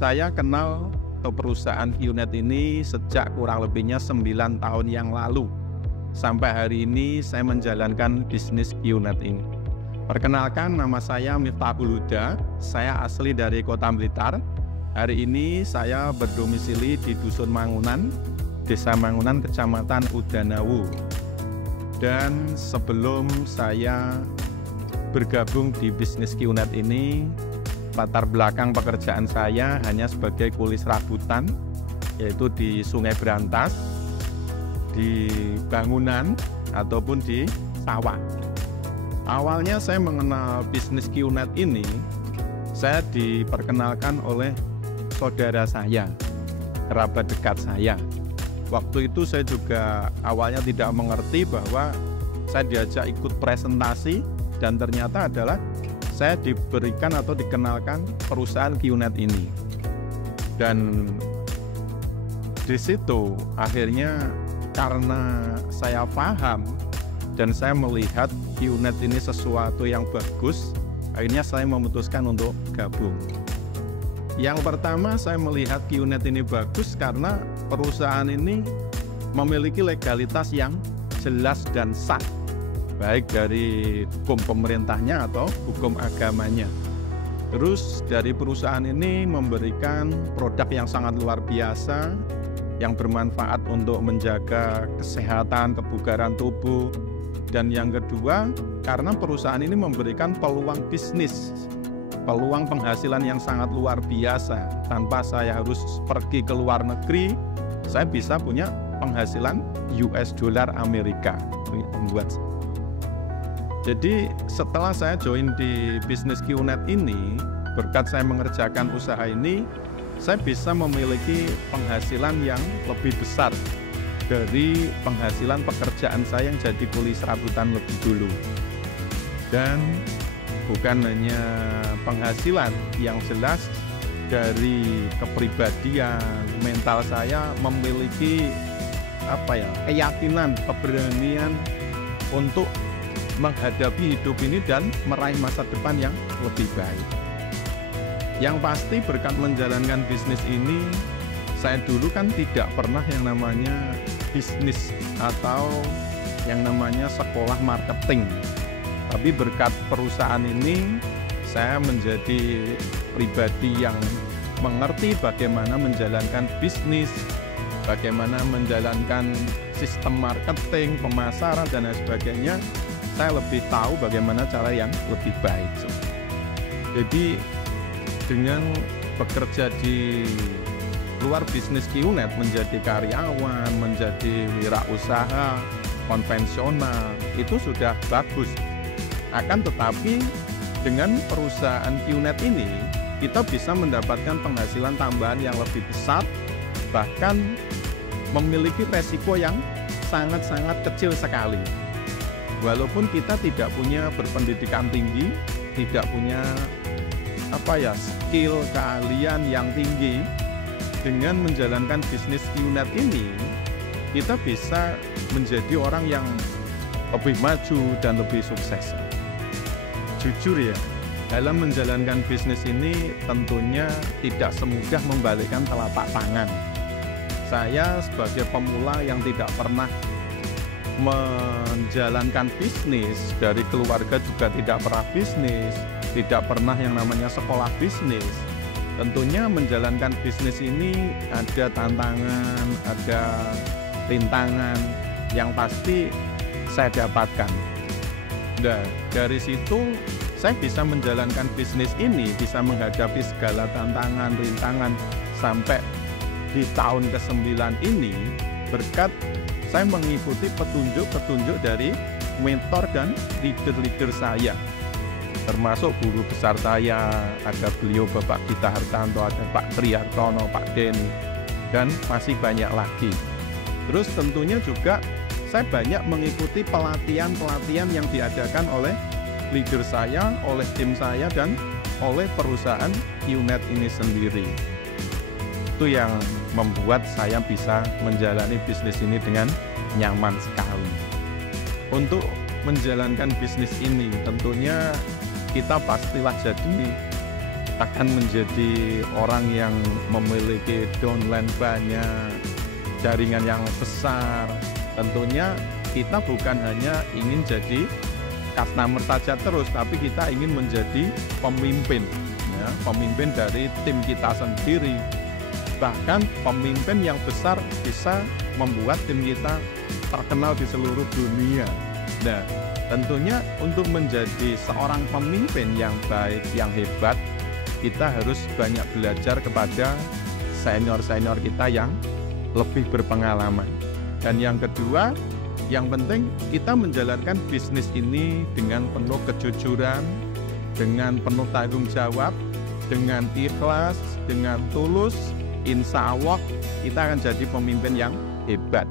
Saya kenal perusahaan QNet ini sejak kurang lebihnya 9 tahun yang lalu. Sampai hari ini saya menjalankan bisnis QNet ini. Perkenalkan, nama saya Miftahul Huda. Saya asli dari Kota Blitar. Hari ini saya berdomisili di Dusun Mangunan, Desa Mangunan, Kecamatan Udanawu. Dan sebelum saya bergabung di bisnis QNet ini, latar belakang pekerjaan saya hanya sebagai kuli serabutan, yaitu di Sungai Berantas, di bangunan, ataupun di sawah. Awalnya saya mengenal bisnis QNet ini, saya diperkenalkan oleh saudara saya, kerabat dekat saya. Waktu itu saya juga awalnya tidak mengerti bahwa saya diajak ikut presentasi, dan ternyata adalah saya diberikan atau dikenalkan perusahaan QNet ini. Dan di situ akhirnya karena saya paham dan saya melihat QNet ini sesuatu yang bagus, akhirnya saya memutuskan untuk gabung. Yang pertama, saya melihat QNet ini bagus karena perusahaan ini memiliki legalitas yang jelas dan sah, baik dari hukum pemerintahnya atau hukum agamanya. Terus dari perusahaan ini memberikan produk yang sangat luar biasa, yang bermanfaat untuk menjaga kesehatan, kebugaran tubuh. Dan yang kedua, karena perusahaan ini memberikan peluang bisnis, peluang penghasilan yang sangat luar biasa. Tanpa saya harus pergi ke luar negeri, saya bisa punya penghasilan US dollar Amerika. Membuat Jadi setelah saya join di bisnis QNet ini, berkat saya mengerjakan usaha ini, saya bisa memiliki penghasilan yang lebih besar dari penghasilan pekerjaan saya yang jadi kuli serabutan lebih dulu. Dan bukan hanya penghasilan yang jelas, dari kepribadian, mental saya memiliki keyakinan, keberanian untuk menghadapi hidup ini dan meraih masa depan yang lebih baik. Yang pasti berkat menjalankan bisnis ini, saya dulu kan tidak pernah yang namanya bisnis atau yang namanya sekolah marketing. Tapi berkat perusahaan ini, saya menjadi pribadi yang mengerti bagaimana menjalankan bisnis, bagaimana menjalankan sistem marketing, pemasaran, dan lain sebagainya. Saya lebih tahu bagaimana cara yang lebih baik. Jadi dengan bekerja di luar bisnis QNet, menjadi karyawan, menjadi wirausaha konvensional, itu sudah bagus. Akan tetapi dengan perusahaan QNet ini, kita bisa mendapatkan penghasilan tambahan yang lebih besar, bahkan memiliki resiko yang sangat-sangat kecil sekali. Walaupun kita tidak punya berpendidikan tinggi, tidak punya skill, keahlian yang tinggi, dengan menjalankan bisnis QNet ini, kita bisa menjadi orang yang lebih maju dan lebih sukses. Jujur ya, dalam menjalankan bisnis ini tentunya tidak semudah membalikkan telapak tangan. Saya sebagai pemula yang tidak pernah menjalankan bisnis, dari keluarga juga tidak pernah bisnis, tidak pernah yang namanya sekolah bisnis. Tentunya menjalankan bisnis ini ada tantangan, ada rintangan yang pasti saya dapatkan. Nah, dari situ saya bisa menjalankan bisnis ini, bisa menghadapi segala tantangan, rintangan sampai di tahun ke-9 ini, berkat saya mengikuti petunjuk-petunjuk dari mentor dan leader-leader saya, termasuk guru besar saya, ada beliau Bapak Gita Hartanto, ada Pak Tri Hartono, Pak Denny, dan masih banyak lagi. Terus tentunya juga saya banyak mengikuti pelatihan-pelatihan yang diadakan oleh leader saya, oleh tim saya, dan oleh perusahaan QNet ini sendiri. Itu yang membuat saya bisa menjalani bisnis ini dengan nyaman sekali. Untuk menjalankan bisnis ini tentunya kita pastilah jadi akan menjadi orang yang memiliki downline banyak, jaringan yang besar. Tentunya kita bukan hanya ingin jadi customer saja terus, tapi kita ingin menjadi pemimpin, ya, pemimpin dari tim kita sendiri. Bahkan pemimpin yang besar bisa membuat tim kita terkenal di seluruh dunia. Nah, tentunya untuk menjadi seorang pemimpin yang baik, yang hebat, kita harus banyak belajar kepada senior-senior kita yang lebih berpengalaman. Dan yang kedua, yang penting kita menjalankan bisnis ini dengan penuh kejujuran, dengan penuh tanggung jawab, dengan ikhlas, dengan tulus. Insya Allah kita akan jadi pemimpin yang hebat.